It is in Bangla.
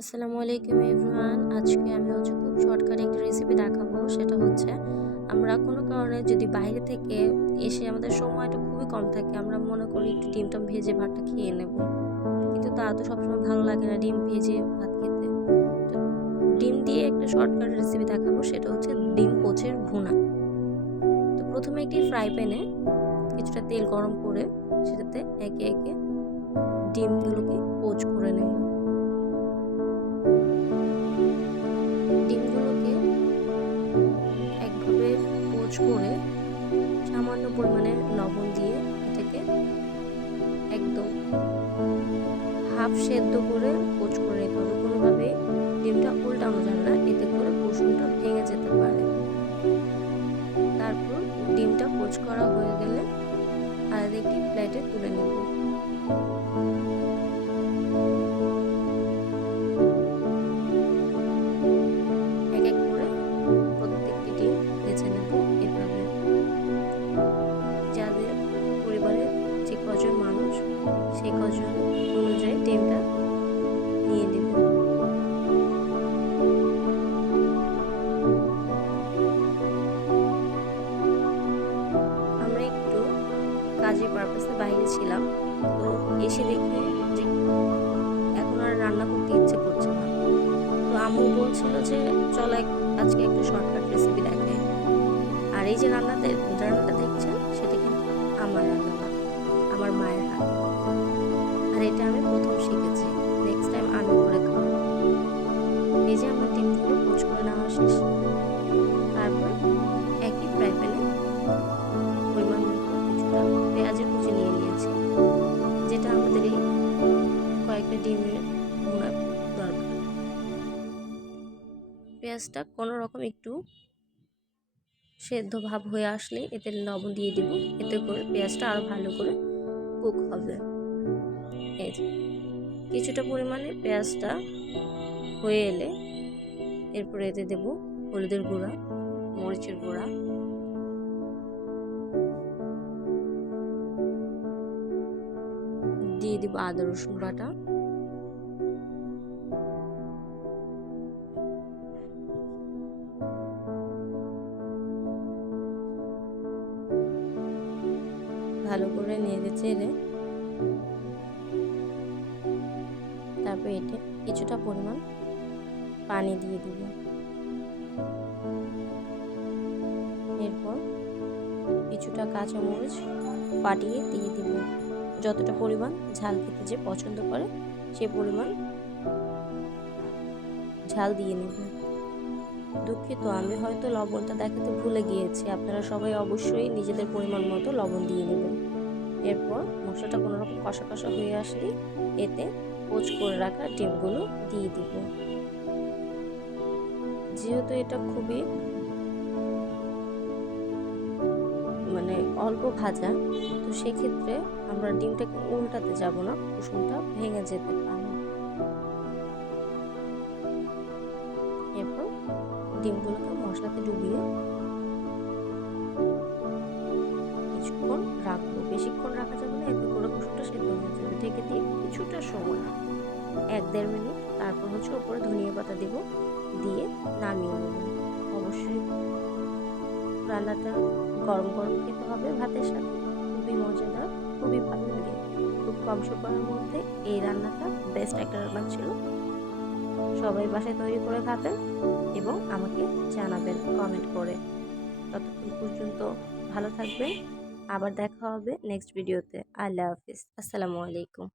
আসসালামু আলাইকুম এভরিওয়ান। আজকে আমি খুব শর্টকাট একটা রেসিপি দেখাবো। সেটা হচ্ছে আমরা কোনো কারণে যদি বাইরে থেকে এসে আমাদের সময়টা খুবই কম থাকে, আমরা মনে করি একটু ডিমটা ভেজে ভাতটা খেয়ে নেব, কিন্তু তা তো সবসময় ভালো লাগে না ডিম ভেজে ভাত খেতে। তো ডিম দিয়ে একটা শর্টকাট রেসিপি দেখাবো, সেটা হচ্ছে ডিম পোচের ভুনা। তো প্রথমে একটি ফ্রাই প্যানে কিছুটা তেল গরম করে সেটাতে একে একে ডিমগুলোকে পোচ করে নেব। ডিমগুলোকে একভাবে পোচ করে সামান্য পরিমাণে লবণ দিয়ে এটাকে একদম হাফ সেদ্ধ করে পোচ করে নিতে হবে। কোনোভাবে ডিমটা উল্টানো যাবে না, এতে করে কুসুমটা ভেঙে যেতে পারে। তারপর ডিমটা পোচ করা হয়ে গেলে আলাদা একটি প্লেটে তুলে নেব। এক এক করে প্রত্যেকটি ডিম বেছে নেব। এভাবে যাদের পরিবারে যে কজন মানুষ সেই কজন অনুযায়ী ডিমটা নিয়ে নেব। আমরা একটু কাজের পারপাসে বাইরে ছিলাম, তো এসে দেখি যে এখন আর রান্না করতে ইচ্ছে করছে না। তো আম্মু বলছিল যে চলো আজকে একটা শর্টকাট রেসিপি দেখাই। আর এই যে রান্নাটা দেখছেন সেটা কিন্তু আমার রান্না না, আমার মায়ের হাত। আর এটা আমি প্রথম শিখেছি, নেক্সট টাইম আমি করে খাওয়াবো। এই যে আমার ডিমগুলো পোচ করে নেওয়া শেষ। তারপর একই ফ্রাই প্যানে পরিমাণ মতো কিছুটা পেঁয়াজের কুচি নিয়ে নিয়েছি, যেটা আমাদের এই কয়েকটা ডিমের ভুনা দরকার। পেঁয়াজটা কোনো রকম একটু সেদ্ধ ভাব হয়ে আসলে এতে লবণ দিয়ে দিব, এতে করে পেঁয়াজটা আরও ভালো করে কুক হবে। এই যে কিছুটা পরিমাণে পেঁয়াজটা হয়ে এলে এরপরে এতে দেব হলুদের গুঁড়া, মরিচের গুঁড়া, দিয়ে দিব আদা রসুন বাটা, ভালো করে নেড়ে চেড়ে তারপর এতে কিছুটা পরিমাণ পানি দিয়ে দিব। এরপর কিছুটা কাঁচামরিচ ফাটিয়ে দিয়ে দিব। যতটা পরিমাণ ঝাল খেতে যে পছন্দ করে সেই পরিমাণ ঝাল দিয়ে নেব। দুঃখিত, আমি হয়তো লবণটা দেখাতে ভুলে গিয়েছি, আপনারা সবাই অবশ্যই নিজেদের পরিমাণ মতো লবণ দিয়ে নেবেন। এরপর মশলাটা কোনো রকম কষা কষা হয়ে আসলে এতে পোচ করে রাখা ডিমগুলো দিয়ে দিব। যেহেতু এটা খুবই অল্প ভাজা, তো সেক্ষেত্রে আমরা ডিমটাকে উল্টাতে যাব না, কুসুমটা ভেঙে যেতে পারে। এরপর ডিমগুলোকে মশলাতে ডুবিয়ে কিছুক্ষণ রাখবো। বেশিক্ষণ রাখা যাবে না, এতে করে কুসুমটা সেদ্ধ হয়ে যাবে। ঢেকে দিয়ে কিছুটা সময় 1-1.5 মিনিট, তারপর উপরে ধনিয়া পাতা দেব, দিয়ে নামিয়ে নেব। অবশ্যই রান্নাটা গরম গরম খেতে হবে ভাতের সাথে, খুবই মজাদার, খুবই ভালো লাগে। খুব কম সময়ের মধ্যে এই রান্নাটা বেস্ট একটা রান্না ছিল। সবাই বাসায় তৈরি করে খাবেন এবং আমাকে জানাবেন কমেন্ট করে। ততক্ষণ পর্যন্ত ভালো থাকবেন, আবার দেখা হবে নেক্সট ভিডিওতে। আল্লাহ হাফিজ, আসসালামু আলাইকুম।